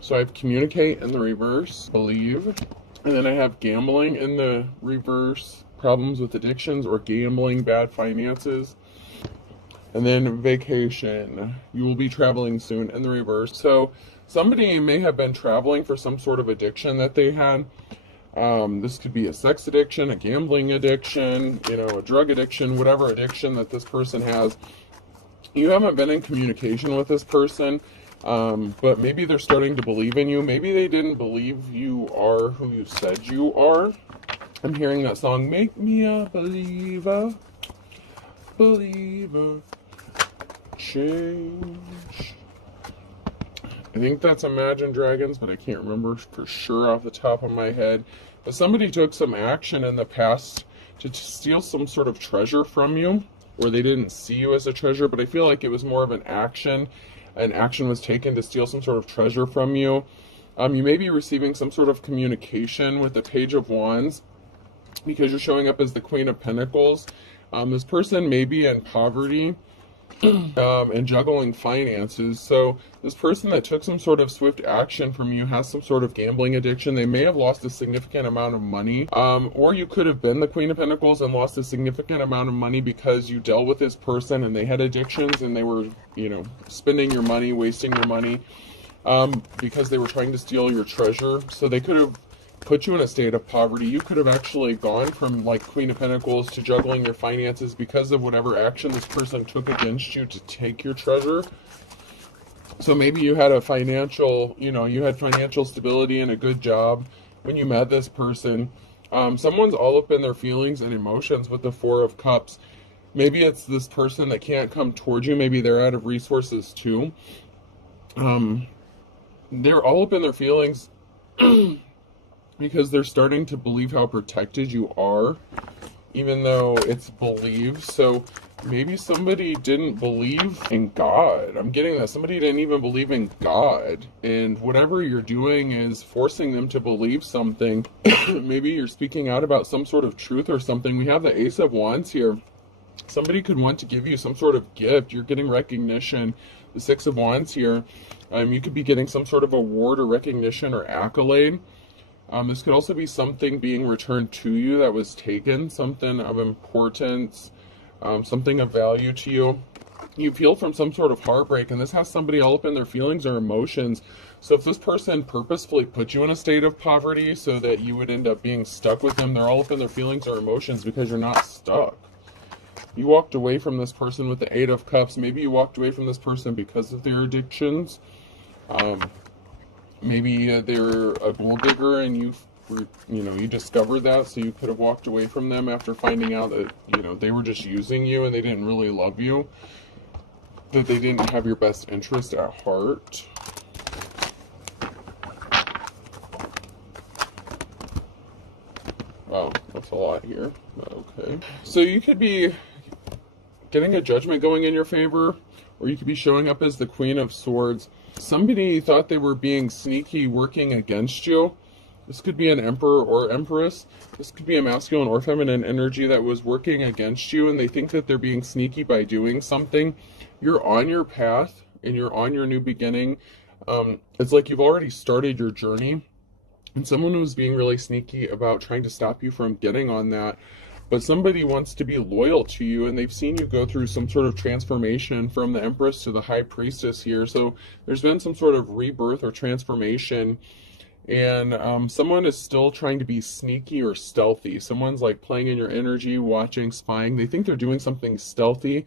So I have communicate in the reverse, believe, and then I have gambling in the reverse, problems with addictions or gambling, bad finances. And then vacation, you will be traveling soon in the reverse. So somebody may have been traveling for some sort of addiction that they had. This could be a sex addiction, a gambling addiction, a drug addiction, whatever addiction that this person has. You haven't been in communication with this person, but maybe they're starting to believe in you. Maybe they didn't believe you are who you said you are. I'm hearing that song, Make Me a Believer, Believer, Change. I think that's Imagine Dragons, but I can't remember for sure off the top of my head. But somebody took some action in the past to steal some sort of treasure from you, or they didn't see you as a treasure, but I feel like it was more of an action. An action was taken to steal some sort of treasure from you. You may be receiving some sort of communication with the Page of Wands because you're showing up as the Queen of Pentacles. This person may be in poverty and juggling finances. So this person that took some sort of swift action from you has some sort of gambling addiction. They may have lost a significant amount of money, or you could have been the Queen of Pentacles and lost a significant amount of money because you dealt with this person and they had addictions and they were, spending your money, wasting your money, because they were trying to steal your treasure. So they could have put you in a state of poverty. You could have actually gone from like Queen of Pentacles to juggling your finances because of whatever action this person took against you to take your treasure. So maybe you had a financial, you had financial stability and a good job when you met this person. Someone's all up in their feelings and emotions with the Four of Cups. Maybe it's this person that can't come towards you. Maybe they're out of resources too. They're all up in their feelings because they're starting to believe how protected you are, even though it's believed. So maybe somebody didn't believe in God. I'm getting that. Somebody didn't even believe in God. And whatever you're doing is forcing them to believe something. Maybe you're speaking out about some sort of truth or something. We have the Ace of Wands here. Somebody could want to give you some sort of gift. You're getting recognition. The Six of Wands here. You could be getting some sort of award or recognition or accolade. This could also be something being returned to you that was taken, something of importance, something of value to you. You feel from some sort of heartbreak, and this has somebody all up in their feelings or emotions. So if this person purposefully put you in a state of poverty so that you would end up being stuck with them, they're all up in their feelings or emotions because you're not stuck. You walked away from this person with the Eight of Cups. Maybe you walked away from this person because of their addictions. Maybe they're a gold digger and you discovered that, so you could have walked away from them after finding out that, they were just using you and they didn't really love you, that they didn't have your best interest at heart. Wow, that's a lot here. Okay. So you could be getting a judgment going in your favor, or you could be showing up as the Queen of Swords. Somebody thought they were being sneaky, working against you. This could be an emperor or empress. This could be a masculine or feminine energy that was working against you, and they think that they're being sneaky by doing something. You're on your path, and you're on your new beginning. It's like you've already started your journey, and someone was being really sneaky about trying to stop you from getting on that. But somebody wants to be loyal to you, and they've seen you go through some sort of transformation from the Empress to the High Priestess here. So there's been some sort of rebirth or transformation, and someone is still trying to be sneaky or stealthy. Someone's like playing in your energy, watching, spying. They think they're doing something stealthy.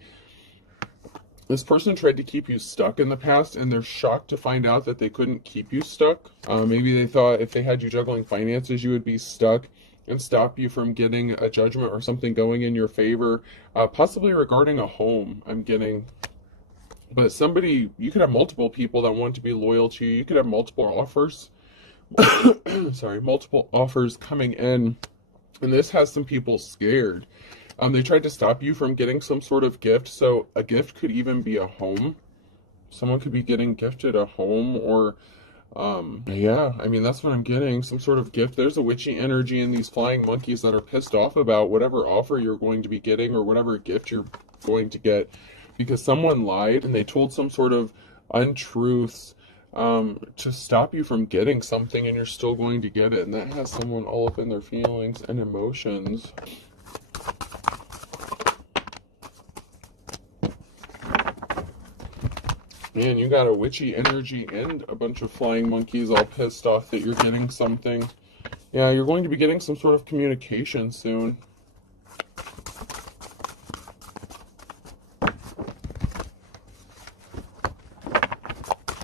This person tried to keep you stuck in the past, and they're shocked to find out that they couldn't keep you stuck. Maybe they thought if they had you juggling finances, you would be stuck and stop you from getting a judgment or something going in your favor, possibly regarding a home, I'm getting. But somebody, you could have multiple people that want to be loyal to you. You could have multiple offers. Sorry, multiple offers coming in, and this has some people scared. They tried to stop you from getting some sort of gift. So a gift could even be a home. Someone could be getting gifted a home, or yeah, I mean, that's what I'm getting, some sort of gift. There's a witchy energy in these flying monkeys that are pissed off about whatever offer you're going to be getting or whatever gift you're going to get, because someone lied and they told some sort of untruths. to stop you from getting something, and you're still going to get it. And that has someone all up in their feelings and emotions. Man, you got a witchy energy and a bunch of flying monkeys all pissed off that you're getting something. Yeah, you're going to be getting some sort of communication soon.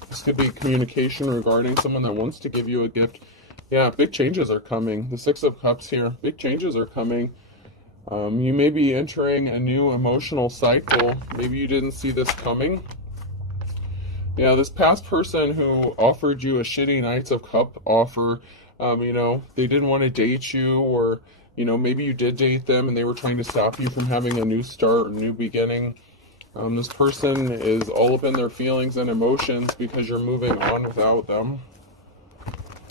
This could be communication regarding someone that wants to give you a gift. Yeah, big changes are coming. The Six of Cups here. Big changes are coming. You may be entering a new emotional cycle. Maybe you didn't see this coming. Yeah, this past person who offered you a shitty Knights of Cup offer, you know, they didn't want to date you, or, you know, maybe you did date them and they were trying to stop you from having a new start or new beginning. This person is all up in their feelings and emotions because you're moving on without them.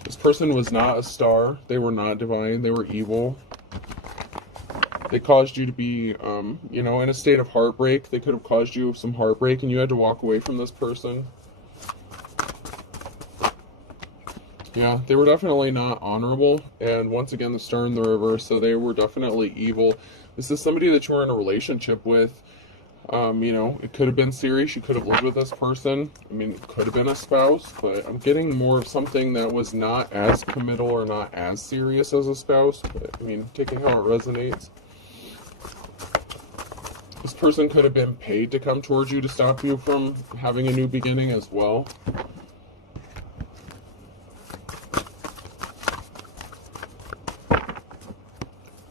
This person was not a star. They were not divine. They were evil. They caused you to be, you know, in a state of heartbreak. They could have caused you some heartbreak and you had to walk away from this person. Yeah, they were definitely not honorable. And once again, the Star in the reverse, so they were definitely evil. This is somebody that you were in a relationship with. You know, it could have been serious. You could have lived with this person. I mean, it could have been a spouse, but I'm getting more of something that was not as committal or not as serious as a spouse. But, I mean, taking how it resonates. This person could have been paid to come towards you to stop you from having a new beginning as well.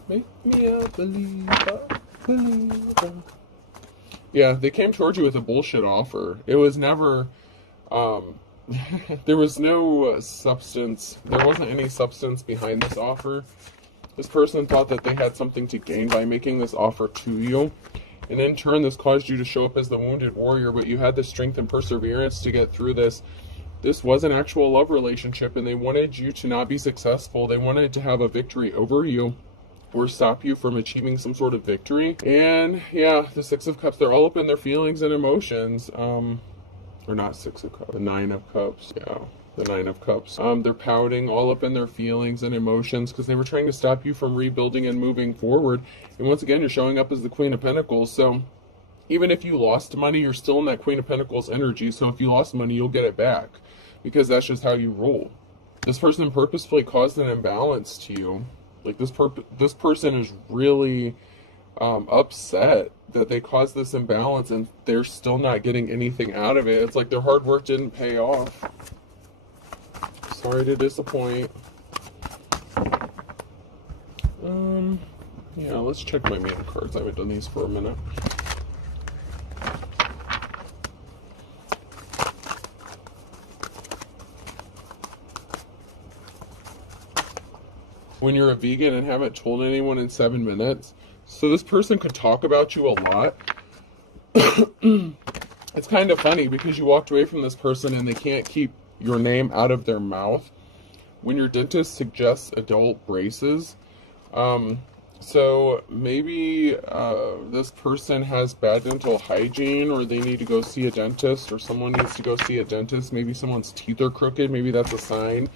Make me a believer, believer. Yeah, they came towards you with a bullshit offer. It was never, there was no substance. There wasn't any substance behind this offer. This person thought that they had something to gain by making this offer to you. And in turn, this caused you to show up as the wounded warrior, but you had the strength and perseverance to get through this. This was an actual love relationship, and they wanted you to not be successful. They wanted to have a victory over you, or stop you from achieving some sort of victory. And yeah, the Six of Cups, they're all up in their feelings and emotions. Or not Six of Cups, the Nine of Cups. Yeah, the Nine of Cups. They're pouting, all up in their feelings and emotions because they were trying to stop you from rebuilding and moving forward. And once again, you're showing up as the Queen of Pentacles. So even if you lost money, you're still in that Queen of Pentacles energy. So if you lost money, you'll get it back because that's just how you roll. This person purposefully caused an imbalance to you. Like this person is really upset that they caused this imbalance and they're still not getting anything out of it. It's like their hard work didn't pay off. Sorry to disappoint. Yeah, let's check my main cards. I haven't done these for a minute. When you're a vegan and haven't told anyone in 7 minutes. So this person could talk about you a lot. It's kind of funny because you walked away from this person and they can't keep your name out of their mouth. When your dentist suggests adult braces, so maybe this person has bad dental hygiene, or they need to go see a dentist, or someone needs to go see a dentist. Maybe someone's teeth are crooked. Maybe that's a sign.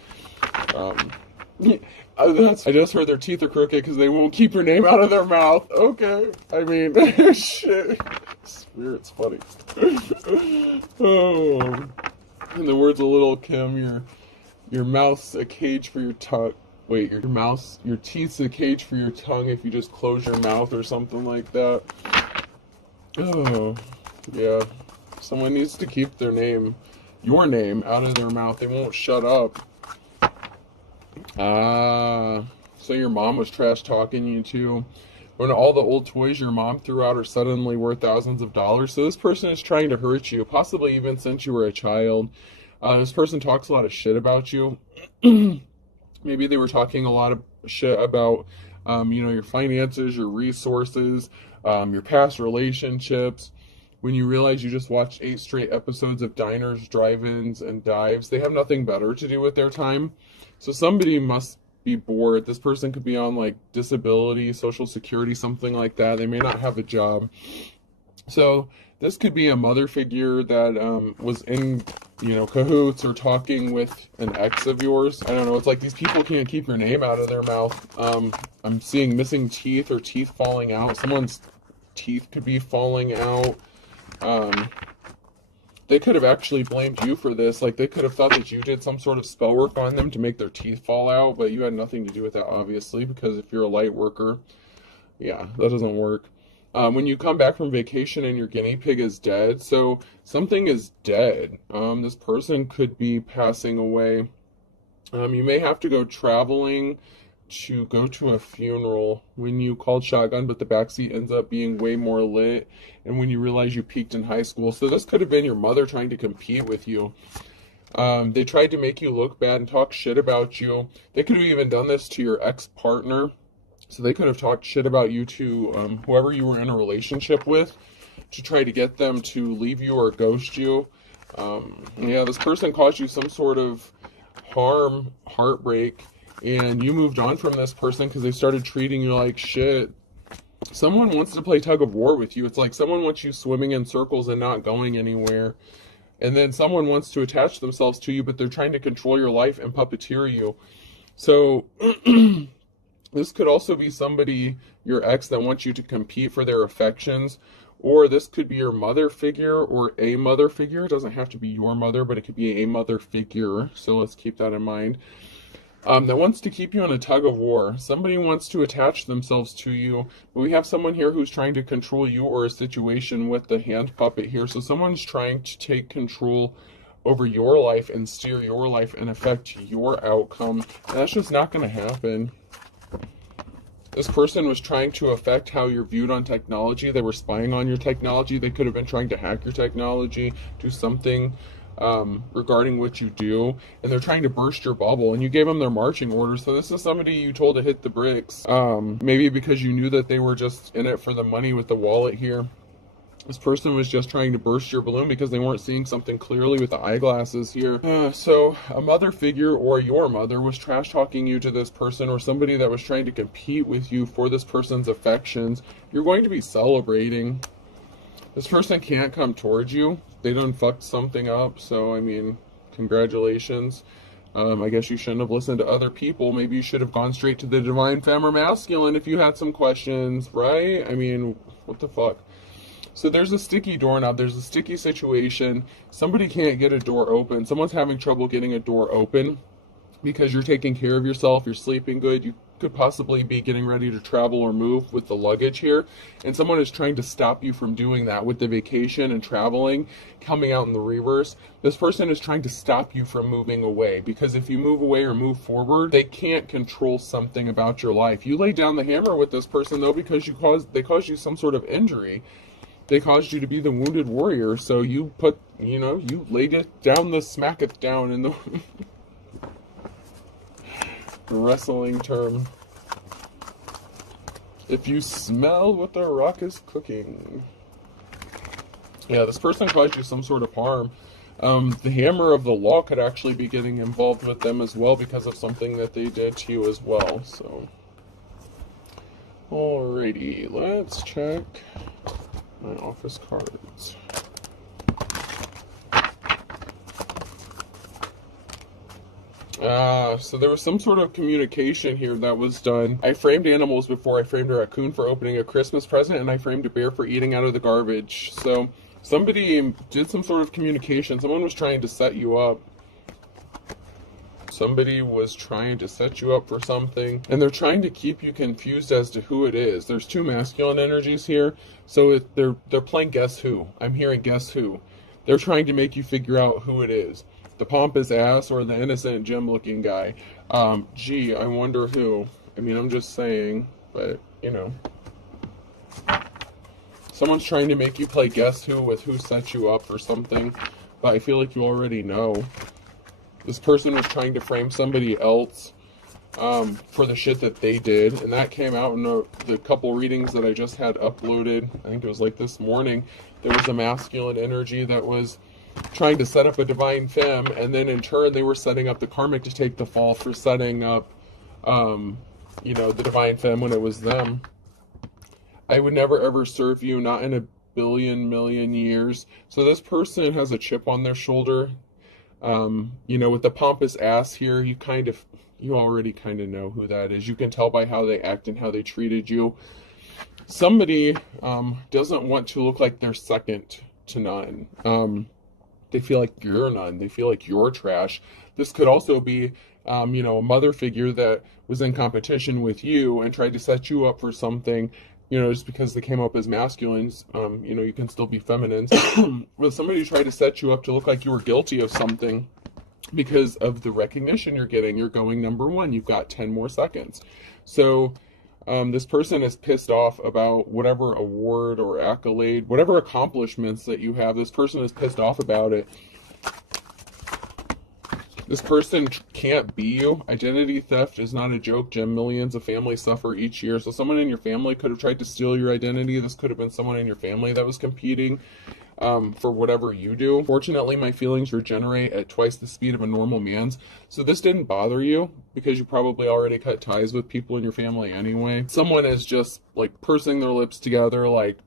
I just heard their teeth are crooked because they won't keep your name out of their mouth. Okay. I mean, shit. It's weird. It's funny. Oh. In the words of Little Kim, your mouth's a cage for your tongue. Wait, your teeth's a cage for your tongue if you just close your mouth or something like that. Oh, yeah. Someone needs to keep your name out of their mouth. They won't shut up. So your mom was trash talking you too. When all the old toys your mom threw out are suddenly worth thousands of dollars. So this person is trying to hurt you, possibly even since you were a child. This person talks a lot of shit about you. Maybe they were talking a lot of shit about, you know, your finances, your resources, your past relationships. When you realize you just watched 8 straight episodes of diners, drive-ins, and dives, they have nothing better to do with their time. So somebody must be bored. This person could be on like disability, social security, something like that. They may not have a job. So this could be a mother figure that was in you know, cahoots or talking with an ex of yours. I don't know. It's like these people can't keep your name out of their mouth. I'm seeing missing teeth or teeth falling out. Someone's teeth could be falling out. They could have actually blamed you for this. Like, they could have thought that you did some sort of spell work on them to make their teeth fall out, but you had nothing to do with that, obviously, because if you're a light worker, yeah, that doesn't work. When you come back from vacation and your guinea pig is dead, so something is dead. This person could be passing away. You may have to go traveling to go to a funeral when you called shotgun, but the backseat ends up being way more lit, and when you realize you peaked in high school. So this could have been your mother trying to compete with you. They tried to make you look bad and talk shit about you. They could have even done this to your ex-partner. So they could have talked shit about you to whoever you were in a relationship with to try to get them to leave you or ghost you. Yeah, this person caused you some sort of harm, heartbreak, and you moved on from this person because they started treating you like shit. Someone wants to play tug of war with you. It's like someone wants you swimming in circles and not going anywhere. And then someone wants to attach themselves to you, but they're trying to control your life and puppeteer you. So this could also be somebody, your ex, that wants you to compete for their affections. Or this could be your mother figure or a mother figure. It doesn't have to be your mother, but it could be a mother figure. So let's keep that in mind. That wants to keep you in a tug of war. Somebody wants to attach themselves to you, but we have someone here who's trying to control you or a situation with the hand puppet here. So someone's trying to take control over your life and steer your life and affect your outcome. And that's just not going to happen. This person was trying to affect how you're viewed on technology. They were spying on your technology. They could have been trying to hack your technology, do something regarding what you do, and they're trying to burst your bubble, and you gave them their marching orders. So this is somebody you told to hit the bricks, maybe because you knew that they were just in it for the money with the wallet here. This person was just trying to burst your balloon because they weren't seeing something clearly with the eyeglasses here. So a mother figure or your mother was trash talking you to this person, or somebody that was trying to compete with you for this person's affections. You're going to be celebrating. This person can't come towards you. They done fucked something up. So, I mean, congratulations. I guess you shouldn't have listened to other people. Maybe you should have gone straight to the divine femme or masculine if you had some questions, right? I mean, what the fuck? So there's a sticky door now. There's a sticky situation. Somebody can't get a door open. Someone's having trouble getting a door open because you're taking care of yourself. You're sleeping good. You could possibly be getting ready to travel or move with the luggage here. And someone is trying to stop you from doing that with the vacation and traveling, coming out in the reverse. This person is trying to stop you from moving away, because if you move away or move forward, they can't control something about your life. You lay down the hammer with this person, though, because they caused you some sort of injury. They caused you to be the wounded warrior, so you put, you laid it down, the smacketh down in the wrestling term. If you smell what the rock is cooking. Yeah, this person caused you some sort of harm. The hammer of the law could actually be getting involved with them as well because of something that they did to you as well, so. Alrighty, let's check my office cards. So there was some sort of communication here that was done. I framed animals before. I framed a raccoon for opening a Christmas present, and I framed a bear for eating out of the garbage. So somebody did some sort of communication. Someone was trying to set you up. Somebody was trying to set you up for something, and they're trying to keep you confused as to who it is. There's two masculine energies here, so they're playing guess who. I'm hearing guess who. They're trying to make you figure out who it is. The pompous ass or the innocent gem-looking guy. Gee, I wonder who. I mean, I'm just saying, but, Someone's trying to make you play guess who with who set you up or something, but I feel like you already know. This person was trying to frame somebody else for the shit that they did, and that came out in the couple readings that I just had uploaded. I think it was like this morning. There was a masculine energy that was trying to set up a divine femme, and then in turn they were setting up the karmic to take the fall for setting up, the divine femme when it was them. I would never ever serve you, not in a billion million years. So this person has a chip on their shoulder. You know, with the pompous ass here, you already kind of know who that is. You can tell by how they act and how they treated you. Somebody doesn't want to look like they're second to none. They feel like you're none. They feel like you're trash. This could also be, you know, a mother figure that was in competition with you and tried to set you up for something, you know, just because they came up as masculines. You know, you can still be feminines. But somebody tried to set you up to look like you were guilty of something because of the recognition you're getting. You're going number one. You've got 10 more seconds. So this person is pissed off about whatever award or accolade, whatever accomplishments that you have. This person is pissed off about it. This person can't be you. Identity theft is not a joke, Jim. Millions of families suffer each year. So someone in your family could have tried to steal your identity. This could have been someone in your family that was competing for whatever you do. Fortunately, my feelings regenerate at twice the speed of a normal man's. So this didn't bother you because you probably already cut ties with people in your family anyway. Someone is just like pursing their lips together like,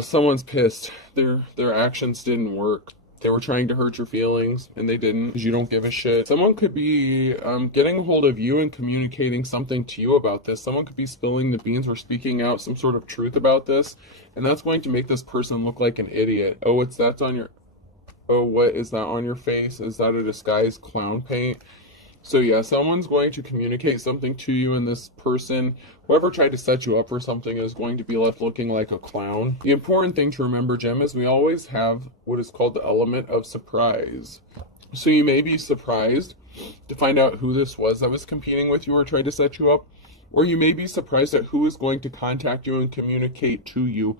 someone's pissed. Their actions didn't work. They were trying to hurt your feelings, and they didn't, because you don't give a shit. Someone could be getting a hold of you and communicating something to you about this. Someone could be spilling the beans or speaking out some sort of truth about this, and that's going to make this person look like an idiot. Oh, what is that on your face? Is that a disguised clown paint? So yeah, someone's going to communicate something to you, and this person, whoever tried to set you up for something, is going to be left looking like a clown. The important thing to remember, Jim, is we always have what is called the element of surprise. So you may be surprised to find out who this was that was competing with you or tried to set you up, or you may be surprised at who is going to contact you and communicate to you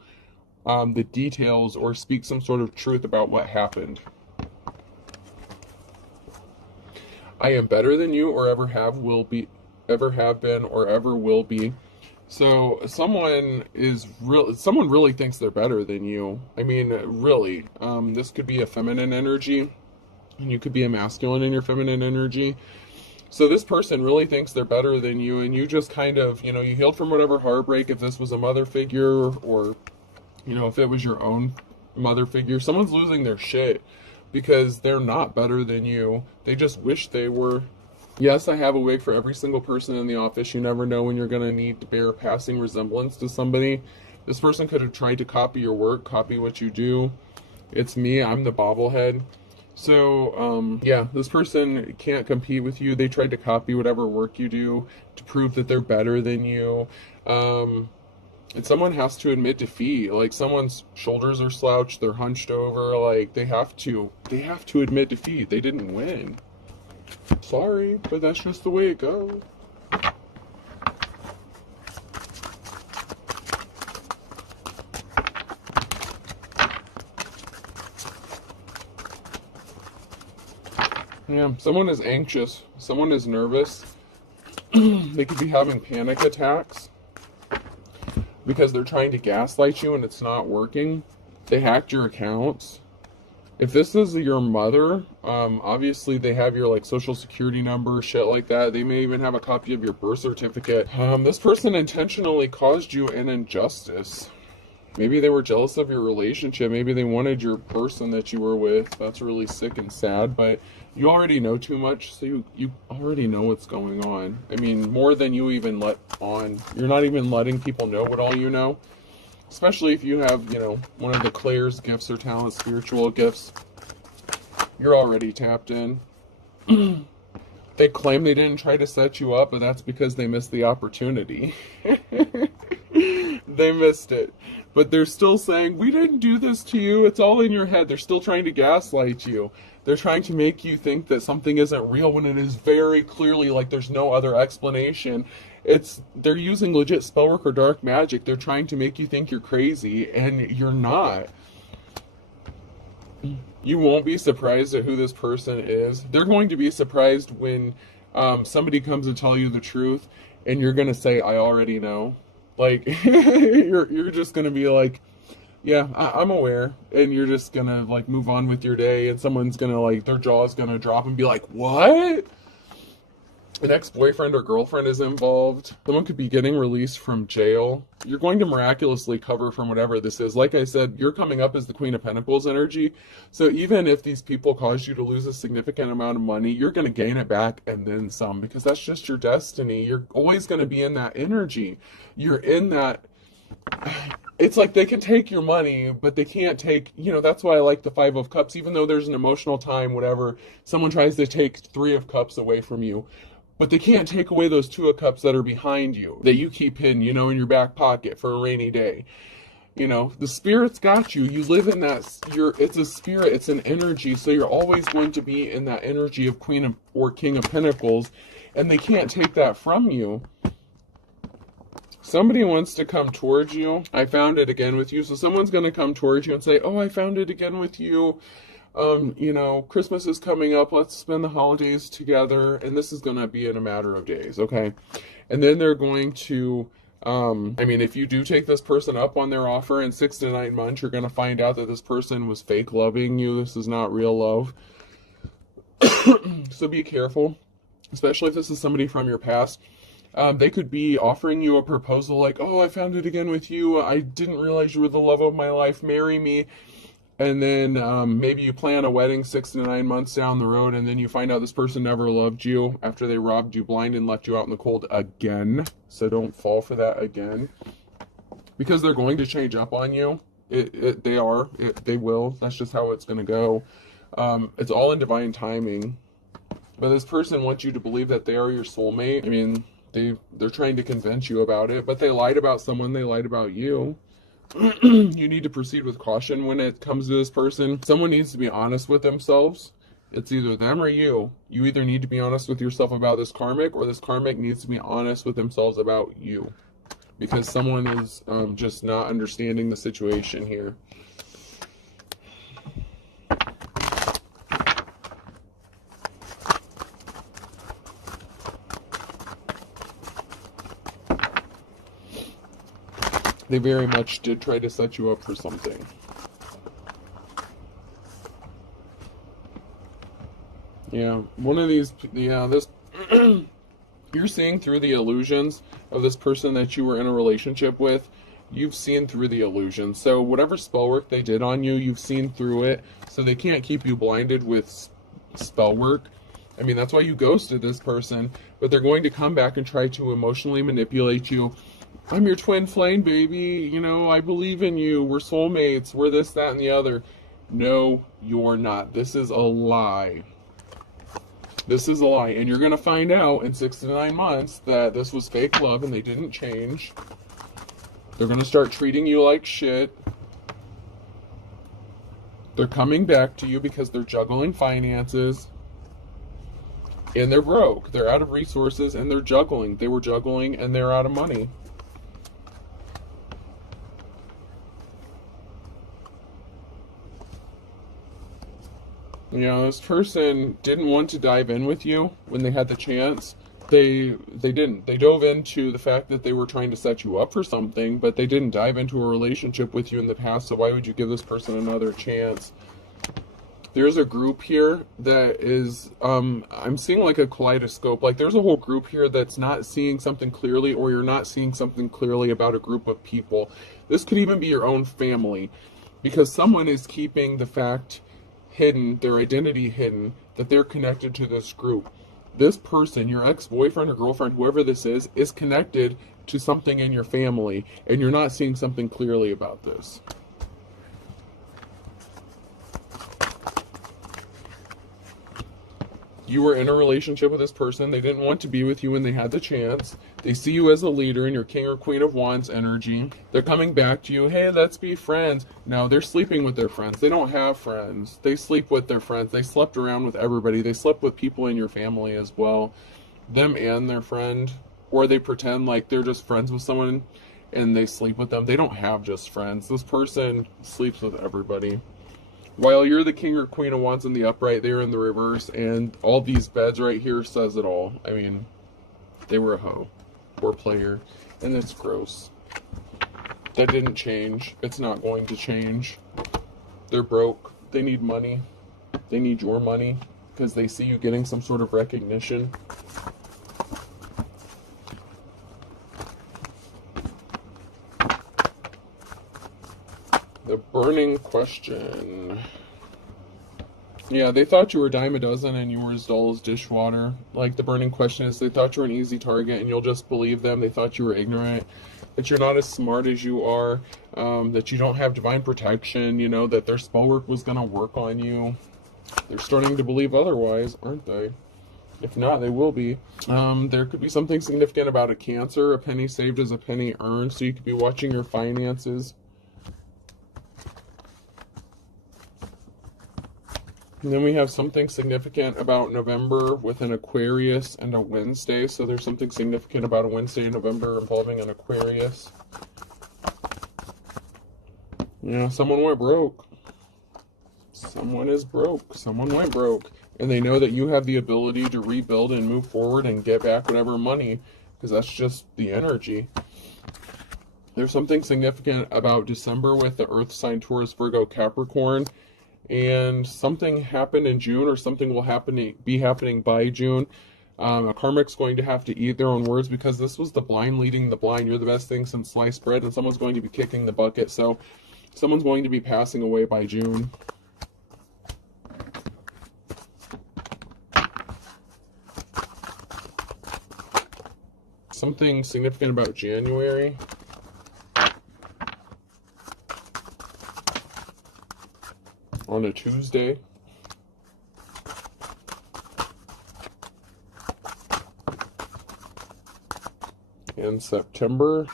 the details or speak some sort of truth about what happened. I am better than you, or ever have been, or ever will be. So someone really thinks they're better than you. I mean, really. This could be a feminine energy, and you could be a masculine in your feminine energy. So this person really thinks they're better than you, and you just kind of, you know, you healed from whatever heartbreak. If this was a mother figure, or, you know, if it was your own mother figure, someone's losing their shit. Because they're not better than you. They just wish they were. Yes, I have a wig for every single person in the office. You never know when you're going to need to bear a passing resemblance to somebody. This person could have tried to copy your work, copy what you do. It's me. I'm the bobblehead. So, yeah, this person can't compete with you. They tried to copy whatever work you do to prove that they're better than you. And someone has to admit defeat. Like, someone's shoulders are slouched, they're hunched over, like, they have to admit defeat. They didn't win. Sorry, but that's just the way it goes. Yeah, someone is anxious. Someone is nervous. They could be having panic attacks because they're trying to gaslight you and it's not working. They hacked your accounts. If this is your mother, obviously they have your like social security number, shit like that. They may even have a copy of your birth certificate. This person intentionally caused you an injustice. Maybe they were jealous of your relationship. Maybe they wanted your person that you were with. That's really sick and sad, but you already know too much, so you already know what's going on. I mean, more than you even let on. You're not even letting people know what all you know. Especially if you have, you know, one of the Claire's gifts or talents, spiritual gifts. You're already tapped in. They claim they didn't try to set you up, but that's because they missed the opportunity. They missed it. But they're still saying, we didn't do this to you. It's all in your head. They're still trying to gaslight you. They're trying to make you think that something isn't real when it is very clearly like there's no other explanation. They're using legit spellwork or dark magic. They're trying to make you think you're crazy, and you're not. You won't be surprised at who this person is. They're going to be surprised when somebody comes to tell you the truth, and you're going to say, I already know. Like, you're just going to be like, yeah, I'm aware. And you're just going to, like, move on with your day, and someone's going to, like, their jaw's going to drop and be like, what? an ex-boyfriend or girlfriend is involved. Someone could be getting released from jail. You're going to miraculously cover from whatever this is. Like I said, you're coming up as the Queen of Pentacles energy. So even if these people cause you to lose a significant amount of money, you're going to gain it back and then some, because that's just your destiny. You're always going to be in that energy. You're in that. It's like they can take your money, but they can't take, that's why I like the Five of Cups. Even though there's an emotional time, whatever, someone tries to take Three of Cups away from you. But they can't take away those Two of Cups that are behind you, that you keep hidden, in your back pocket for a rainy day. The spirit's got you. You live in that, it's a spirit, it's an energy, so you're always going to be in that energy of Queen of, or King of Pentacles, and they can't take that from you. Somebody wants to come towards you. I found it again with you. So someone's going to come towards you and say, oh, I found it again with you. Christmas is coming up. Let's spend the holidays together. And this is going to be in a matter of days. Okay. And then they're going to, if you do take this person up on their offer in 6 to 9 months, you're going to find out that this person was fake loving you. This is not real love. So be careful, especially if this is somebody from your past. They could be offering you a proposal like, oh, I found it again with you. I didn't realize you were the love of my life. Marry me. And then maybe you plan a wedding 6 to 9 months down the road, and then you find out this person never loved you after they robbed you blind and left you out in the cold again. So don't fall for that again. Because they're going to change up on you. They will. That's just how it's going to go. It's all in divine timing. But this person wants you to believe that they are your soulmate. They're trying to convince you about it, but they lied about someone, they lied about you. You need to proceed with caution when it comes to this person. Someone needs to be honest with themselves. It's either them or you. You either need to be honest with yourself about this karmic, or this karmic needs to be honest with themselves about you. Because someone is just not understanding the situation here. They very much did try to set you up for something. Yeah, one of these, this, you're seeing through the illusions of this person that you were in a relationship with. You've seen through the illusion. So whatever spell work they did on you, you've seen through it. So they can't keep you blinded with spell work. That's why you ghosted this person. But they're going to come back and try to emotionally manipulate you. I'm your twin flame, baby. I believe in you. We're soulmates. We're this, that, and the other. No, you're not. This is a lie. This is a lie. And you're going to find out in 6 to 9 months that this was fake love and they didn't change. They're going to start treating you like shit. They're coming back to you because they're juggling finances. And they're broke. They're out of resources and they're juggling. They were juggling and they're out of money. This person didn't want to dive in with you when they had the chance. They didn't. They dove into the fact that they were trying to set you up for something, but they didn't dive into a relationship with you in the past, so why would you give this person another chance? There's a group here that is, I'm seeing like a kaleidoscope. Like there's a whole group here that's not seeing something clearly, or you're not seeing something clearly about a group of people. This could even be your own family, because someone is keeping the fact hidden, their identity hidden, that they're connected to this group. This person, your ex-boyfriend or girlfriend, whoever this is connected to something in your family, and you're not seeing something clearly about this. You were in a relationship with this person. They didn't want to be with you when they had the chance. They see you as a leader in your King or Queen of Wands energy. They're coming back to you. Hey, let's be friends. No, they're sleeping with their friends. They don't have friends. They sleep with their friends. They slept around with everybody. They slept with people in your family as well. Them and their friend. Or they pretend like they're just friends with someone and they sleep with them. They don't have just friends. This person sleeps with everybody. While you're the King or Queen of Wands in the upright, they're in the reverse, and all these beds right here says it all. They were a hoe. Poor player. And it's gross. That didn't change. It's not going to change. They're broke. They need money. They need your money, because they see you getting some sort of recognition. The burning question. Yeah, they thought you were a dime a dozen and you were as dull as dishwater. Like, the burning question is, they thought you were an easy target and you'll just believe them. They thought you were ignorant, that you're not as smart as you are, that you don't have divine protection, you know, that their spell work was going to work on you. They're starting to believe otherwise, aren't they? If not, they will be. There could be something significant about a Cancer. A penny saved is a penny earned, so you could be watching your finances. And then we have something significant about November with an Aquarius and a Wednesday. So there's something significant about a Wednesday in November involving an Aquarius. Yeah, someone went broke. Someone is broke. Someone went broke. And they know that you have the ability to rebuild and move forward and get back whatever money, because that's just the energy. There's something significant about December with the Earth sign Taurus, Virgo, Capricorn. And something happened in June, or something will be happening by June. A karmic's going to have to eat their own words, because this was the blind leading the blind. You're the best thing since sliced bread, and someone's going to be kicking the bucket. So someone's going to be passing away by June. Something significant about January. On a Tuesday. In September.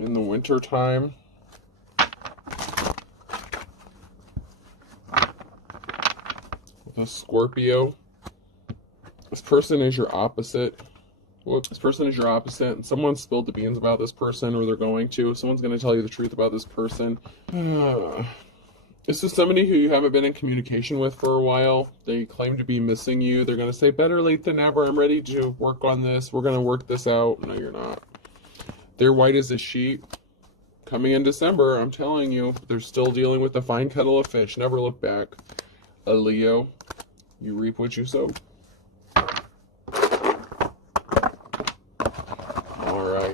In the winter time. With a Scorpio. This person is your opposite. Well, this person is your opposite, and someone spilled the beans about this person, or they're going to. Someone's going to tell you the truth about this person. This is somebody who you haven't been in communication with for a while. They claim to be missing you. They're going to say, better late than never. I'm ready to work on this. We're going to work this out. No, you're not. They're white as a sheet. Coming in December, I'm telling you, they're still dealing with a fine kettle of fish. Never look back. A Leo, you reap what you sow.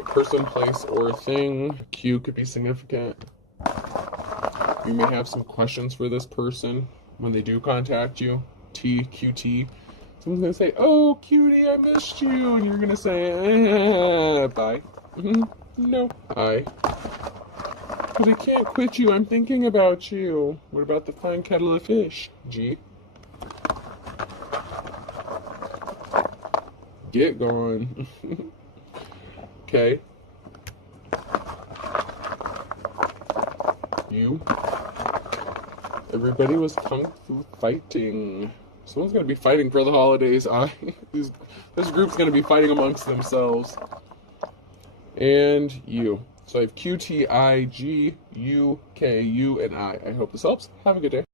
Person, place, or thing. Q could be significant. You may have some questions for this person when they do contact you. T, QT. Someone's going to say, oh, cutie, I missed you. And you're going to say, bye. No. Hi. Because I can't quit you. I'm thinking about you. What about the fine kettle of fish? G. Get gone. Okay. You. Everybody was kung fu fighting. Someone's going to be fighting for the holidays. This group's going to be fighting amongst themselves. And you. So I have Q, T, I, G, U, K, U, and I. I hope this helps. Have a good day.